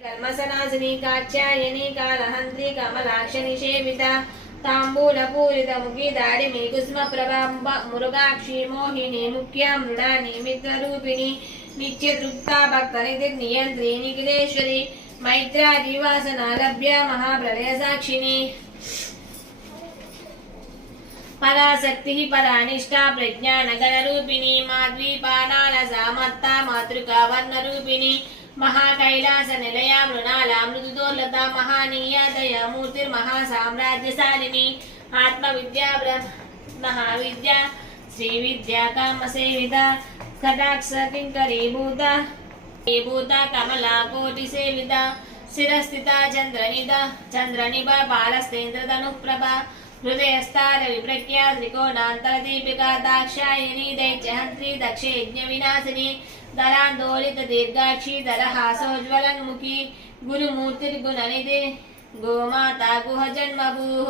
कर्मसनासिनी कात्यायनी कालहन्त्री कमलाक्षनि सेविता ताम्बूलपूरितमुखी दाडिमी कुसुमप्रभा मुरुगाक्षी मोहिनी मुख्या मृडानी मित्ररूपिणी नित्यतृप्ता भक्तनिधिर्नियन्त्री निखिलेश्वरी मैत्रादिवासना लभ्या महाप्रलयसाक्षिणी पराशक्ति परानिष्ठा प्रज्ञानगणरूपिणी माद्वीपानालसा मत्ता मातृका वर्णरूपिणी महाकैलास निलया मृणाला मृदुदोर्लता महनीया दया मूर्तिर्महासाम्राज्यशालिनी आत्मविद्या महाविद्या श्रीविद्या कामसेविता कटाक्ष किङ्करीभूता भूता कमला कोटिसेविता शिरस्थिता चन्द्रनिभा बालस्तेन्द्रतनुप्रभा हृदयस्तार विप्रज्ञा त्रिकोणान्तरदीपिका दाक्षायिनी दैत्यहन्त्री दक्षयज्ञविनाशिनी दरान्दोलित दीर्घाक्षी दरहासोज्ज्वलन्मुखी गुरुमूर्तिर्गुणनिधि गोमाता गुहजन्मभूः।